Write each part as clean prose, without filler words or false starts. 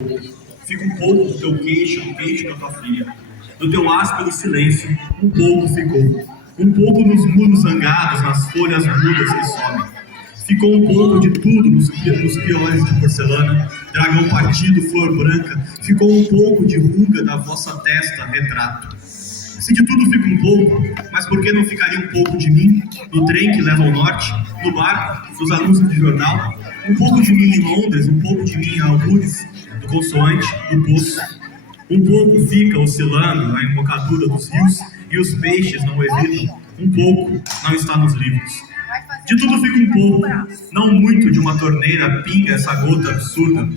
Fica um pouco do teu queixo, do queixo da tua filha. Do teu áspero silêncio, um pouco ficou. Um pouco nos muros zangados, nas folhas mudas que sobem. Ficou um pouco de tudo nos piores de porcelana, dragão partido, flor branca. Ficou um pouco de ruga da vossa testa, retrato. Se de tudo fica um pouco, mas por que não ficaria um pouco de mim, no trem que leva ao norte, no barco, nos anúncios de jornal? Um pouco de mim em Londres, um pouco de mim em Algures, do consoante, do poço. Um pouco fica oscilando na embocadura dos rios e os peixes não o evitam. Um pouco não está nos livros. De tudo fica um pouco, não muito de uma torneira pinga essa gota absurda.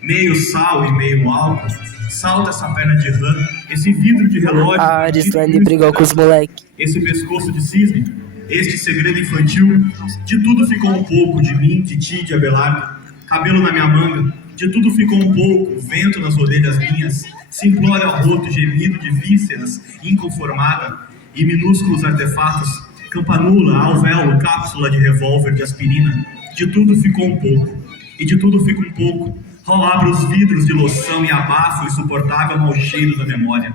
Meio sal e meio álcool. Salta essa perna de rã, esse vidro de relógio. A Arislane brigou com os moleques. Esse pescoço de cisne, este segredo infantil. De tudo ficou um pouco, de mim, de ti, de Abelardo. Cabelo na minha manga, de tudo ficou um pouco, vento nas orelhas minhas. Simplório arroto, gemido de vísceras, inconformada. E minúsculos artefatos, campanula, alvéolo, cápsula de revólver, de aspirina. De tudo ficou um pouco, e de tudo fica um pouco. Abro os vidros de loção e abafo o insuportável mau cheiro da memória.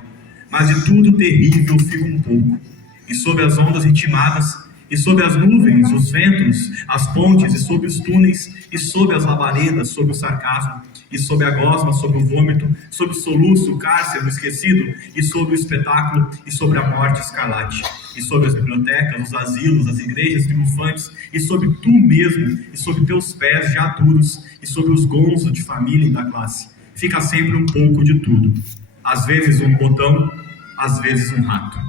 Mas de tudo terrível fica um pouco. E sob as ondas ritmadas, e sob as nuvens, os ventos, as pontes, e sob os túneis, e sob as labaredas, sob o sarcasmo, e sob a gosma, sob o vômito, sob o soluço, o cárcere, o esquecido, e sob o espetáculo, e sobre a morte escarlate, e sobre as bibliotecas, os asilos, as igrejas triunfantes, e sobre tu mesmo, e sobre teus pés já duros, e sobre os gonzos de família e da classe. Fica sempre um pouco de tudo. Às vezes um botão, às vezes um rato.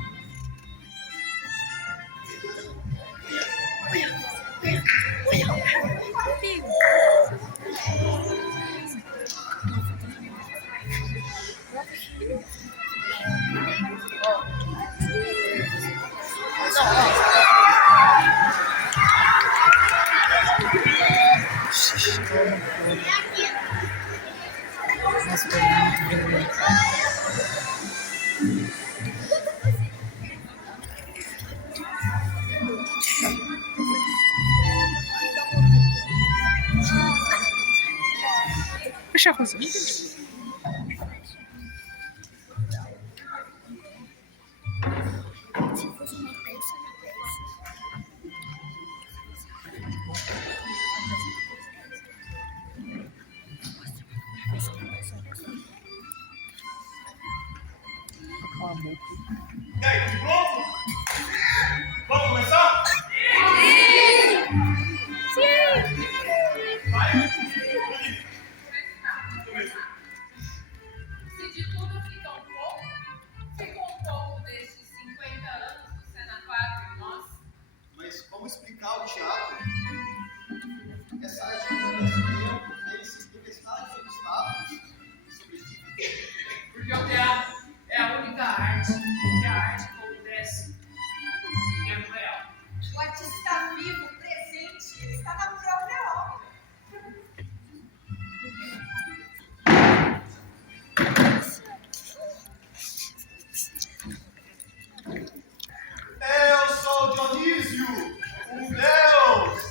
Puxa a Rosa. E aí, tudo pronto? Vamos começar? Sim! Vai? Se de tudo fica um pouco, ficou um pouco destes 50 anos do Sena 4 em nós. Mas como explicar o teatro? Essa arte de conhecimento, esse tempestade sobre status, sobre dívida. Porque o teatro é a única arte que a arte acontece em tempo real. O artista está vivo, presente, ele está na própria obra. Eu sou Dionísio, um deus!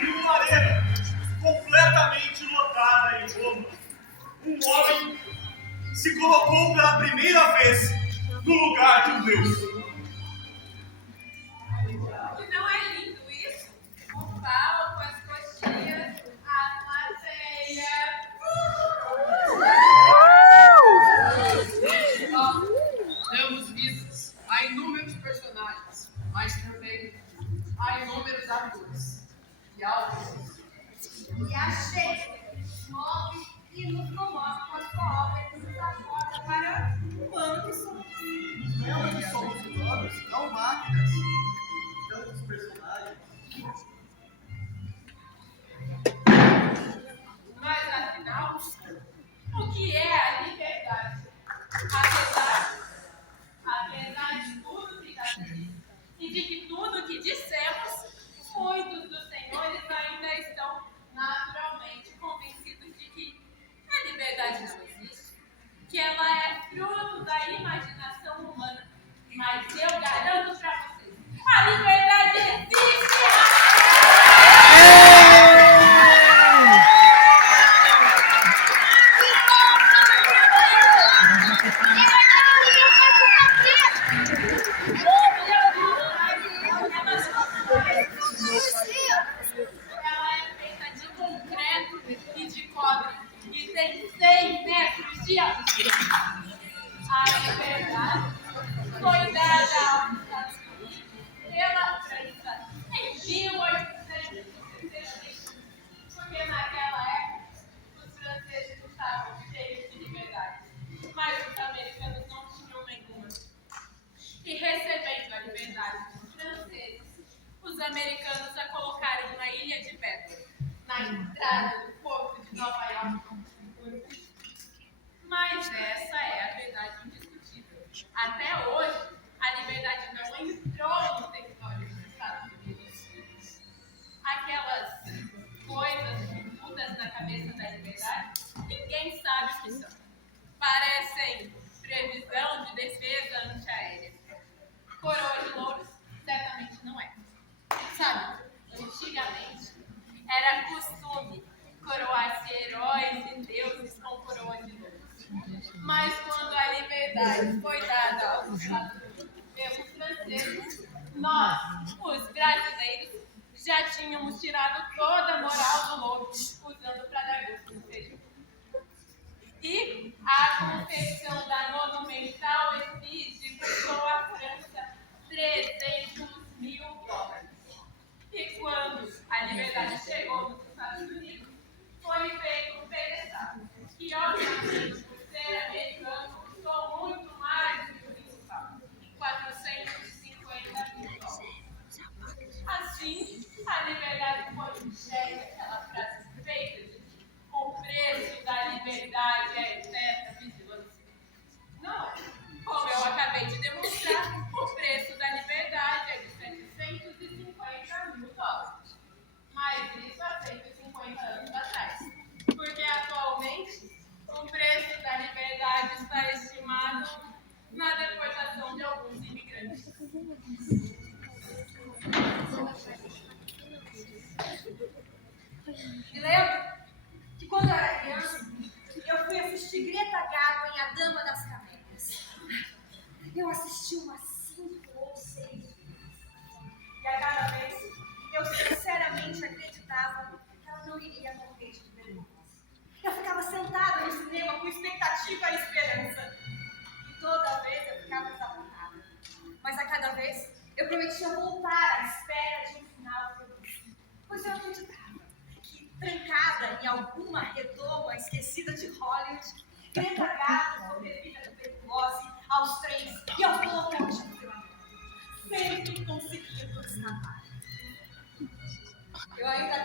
Em uma arena completamente lotada em Roma, um homem se colocou pela primeira vez no lugar de um deus. E não é lindo isso? O pau com as coxinhas, a plateia. Damos vistas a inúmeros personagens, mas também a inúmeros atores e autores. E a Shakespeare move e nos comove com a sua obra que nos acorda para o humano que somos. Não que somos humanos, não máquinas. Tantos personagens. Mas afinal, o que é a liberdade? Apesar de tudo que já disse e de que tudo que dissemos, muitos dos senhores ainda estão naturalmente convencidos de que a liberdade não existe, que ela é fruto da imaginação Mas eu garanto pra vocês, a liberdade existe! Ela é feita de concreto e de cobre e tem 100 metros de altura. A liberdade foi dada aos Estados Unidos pela França em 1866, porque naquela época os franceses estavam cheios de liberdade, mas os americanos não tinham nenhuma. E recebendo a liberdade dos franceses, os americanos a colocaram na Ilha de Bedford, na entrada do porto de Nova York. Mas essa é a verdade indiscutível. Até hoje, a liberdade não entrou no território dos Estados Unidos. Aquelas coisas mudas na cabeça da liberdade, ninguém sabe o que são. Parecem previsão de defesa antiaérea. Coroa de louros certamente não é. Sabe, antigamente era costume coroar-se heróis e deuses com coroa de louros. Mas quando a liberdade foi dada aos Estados Unidos pelos franceses, nós, os brasileiros, já tínhamos tirado toda a moral do lobo usando para dar gosto no feijão. E a confecção da monumental efígie custou à França $300.000. E quando a liberdade chegou nos Estados Unidos, foi feito um pedestal, que obviamente, por ser americano, custou muito mais do que o principal, $450.000. Assim, a liberdade foi enxerga aquela frase feita de o preço da liberdade é eterna vigilância. Não é. Como eu acabei de demonstrar, o preço da liberdade é de $750.000. Mas isso há 150 anos atrás. Porque atualmente, o preço da liberdade está estimado na deportação de alguns imigrantes. Me lembro que quando eu era criança, eu fui assistir Greta Garbo em A Dama das Camélias. Eu assisti umas 5 ou 6 vezes. E a cada vez, eu sinceramente acreditava que ela não iria morrer de tuberculose. Eu ficava sentada no cinema com expectativa e esperança. E toda vez eu ficava desapontada. Mas a cada vez, eu prometia voltar à espera de um final feliz. Pois eu acreditava que, trancada em alguma redoma esquecida de Hollywood, Greta Garbo sobrevive à tuberculose, aos trens e ao loucos de sempre conseguindo escapar. Eu ainda